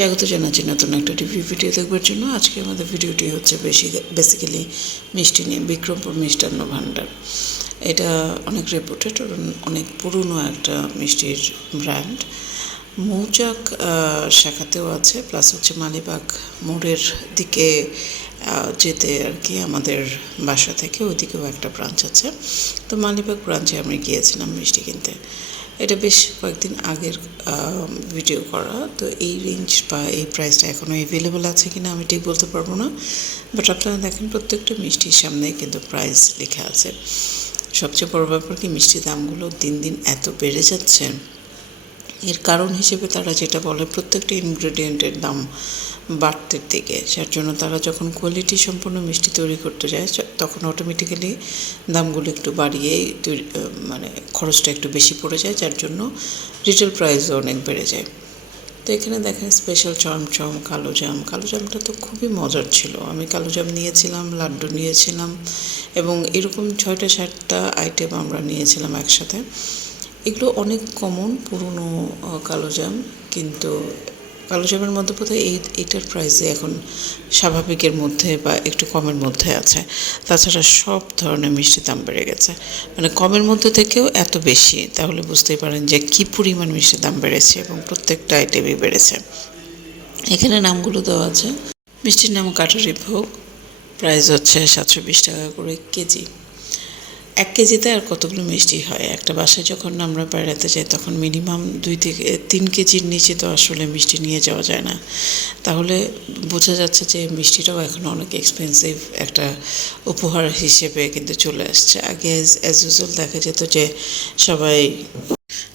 স্বাগত জানাচ্ছি নতুন একটা টিভি ভিডিও দেখবার জন্য। আজকে আমাদের ভিডিওটি হচ্ছে বেশি বেসিক্যালি মিষ্টি নিয়ে, বিক্রমপুর মিষ্টান্ন ভাণ্ডার। এটা অনেক রেপুটেড অনেক পুরনো একটা মিষ্টির ব্র্যান্ড মৌচাক শাখাতেও আছে প্লাস হচ্ছে মালিবাগ মোড়ের দিকে যেতে আর কি আমাদের বাসা থেকে ওইদিকেও একটা ব্রাঞ্চ আছে। তো মালিবাগ ব্রাঞ্চে আমি গিয়েছিলাম মিষ্টি কিনতে। এটা বেশ কয়েকদিন আগের ভিডিও করা। তো এই রেঞ্জ বা এই প্রাইসটা এখনও অ্যাভেলেবল আছে কিনা আমি ঠিক বলতে পারব না। বাট আপনারা দেখেন প্রত্যেকটা মিষ্টির সামনে কিন্তু প্রাইস লেখা আছে। সবচেয়ে বড় ব্যাপার কি মিষ্টির দামগুলো দিন দিন এত বেড়ে যাচ্ছে। এর কারণ হিসেবে তারা যেটা বলে, প্রত্যেকটা ইনগ্রেডিয়েন্টের দাম বাড়তে দিকে। যার জন্য তারা যখন কোয়ালিটি সম্পন্ন মিষ্টি তৈরি করতে যায় তখন অটোমেটিক্যালি দামগুলো একটু বাড়িয়েই মানে খরচটা একটু বেশি পড়ে যায়, যার জন্য রিটেল প্রাইসও অনেক বেড়ে যায়। তো এখানে দেখেন স্পেশাল চমচম কালো জাম। কালো জামটা তো খুবই মজার ছিল। আমি কালো জাম নিয়েছিলাম, লাড্ডু নিয়েছিলাম এবং এরকম ছয়টা, সাতটা আইটেম আমরা নিয়েছিলাম একসাথে। এগুলো অনেক কমন পুরনো আহ, কালো জাম। কিন্তু কালো জামের মধ্যে বোধহয় এই এটার প্রাইসে এখন স্বাভাবিকের মধ্যে বা একটু কমের মধ্যে আছে। তাছাড়া সব ধরনের মিষ্টির দাম বেড়ে গেছে। মানে কমের মধ্যে থেকেও এত বেশি তাহলে বুঝতেই পারেন যে কী পরিমাণ মিষ্টির দাম বেড়েছে এবং প্রত্যেকটা আইটেমই বেড়েছে। এখানে নামগুলো দেওয়া আছে। মিষ্টির নাম কাটারি ভোগ প্রাইস হচ্ছে সাতশো বিশ টাকা করে কেজি। এক কেজিতে আর কতগুলো মিষ্টি হয়? একটা বাসায় যখন আমরা বেড়াতে যাই, তখন মিনিমাম দুই থেকে তিন কেজির নিচে তো আসলে মিষ্টি নিয়ে যাওয়া যায় না। তাহলে বোঝা যাচ্ছে যে মিষ্টিটাও এখন অনেক এক্সপেন্সিভ একটা উপহার হিসেবে কিন্তু চলে আসছে। আগে অ্যাজ ইউজুয়াল দেখা যেত যে সবাই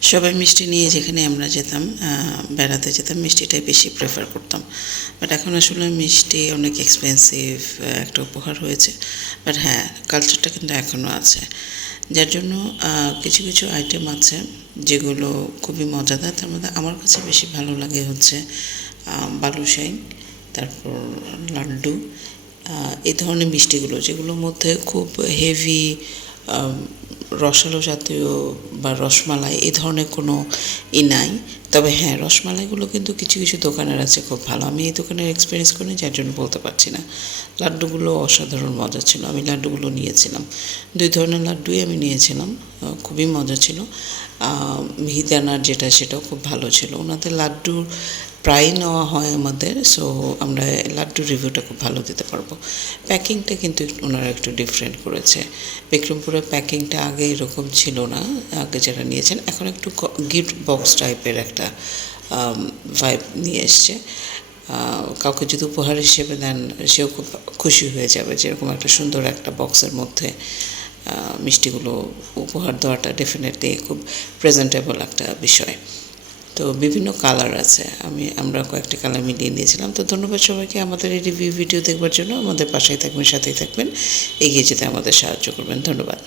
সবাই মিষ্টি নিয়ে যেখানে আমরা যেতাম বেড়াতে যেতাম, মিষ্টিটাই বেশি প্রেফার করতাম। বাট এখন আসলে মিষ্টি অনেক এক্সপেন্সিভ একটা উপহার হয়েছে। বাট হ্যাঁ কালচারটা কিন্তু এখনও আছে। যার জন্য কিছু কিছু আইটেম আছে যেগুলো খুবই মজাদার। তার মধ্যে আমার কাছে বেশি ভালো লাগে হচ্ছে বালুশাই তারপর লাড্ডু এই ধরনের মিষ্টিগুলো, যেগুলোর মধ্যে খুব হেভি রসালো জাতীয় বা রসমালাই এ ধরনের কোনো ই নাই। তবে হ্যাঁ রসমালাইগুলো কিন্তু কিছু কিছু দোকানের আছে খুব ভালো। আমি এই দোকানের এক্সপিরিয়েন্স করি যার জন্য বলতে পারছি না। লাড্ডুগুলো অসাধারণ মজা ছিল। আমি লাড্ডুগুলো নিয়েছিলাম। দুই ধরনের লাড্ডুই আমি নিয়েছিলাম। খুবই মজা ছিল। মিহিদানার যেটা, সেটাও খুব ভালো ছিল। ওনাদের লাড্ডুর প্রায় নেওয়া হয় আমাদের সো আমরা লাড্ডুর রিভিউটা খুব ভালো দিতে পারব। প্যাকিংটা কিন্তু ওনারা একটু ডিফারেন্ট করেছে। বিক্রমপুরের প্যাকিংটা আগে এরকম ছিল না, আগে যারা নিয়েছেন, এখন একটু গিফট বক্স টাইপের একটা ভাইব নিয়ে এসছে। কাউকে যদি উপহার হিসেবে দেন, সেও খুব খুশি হয়ে যাবে যেরকম একটা সুন্দর একটা বক্সের মধ্যে মিষ্টিগুলো উপহার দেওয়াটা ডেফিনেটলি খুব প্রেজেন্টেবল একটা বিষয়। তো বিভিন্ন কালার আছে। আমি, আমরা কয়েকটি কালার মিলিয়ে নিয়েছিলাম। তো ধন্যবাদ সবাইকে আমাদের এই রিভিউ ভিডিও দেখবার জন্য। আমাদের পাশেই থাকবেন, সাথেই থাকবেন। এগিয়ে যেতে আমাদের সাহায্য করবেন। ধন্যবাদ।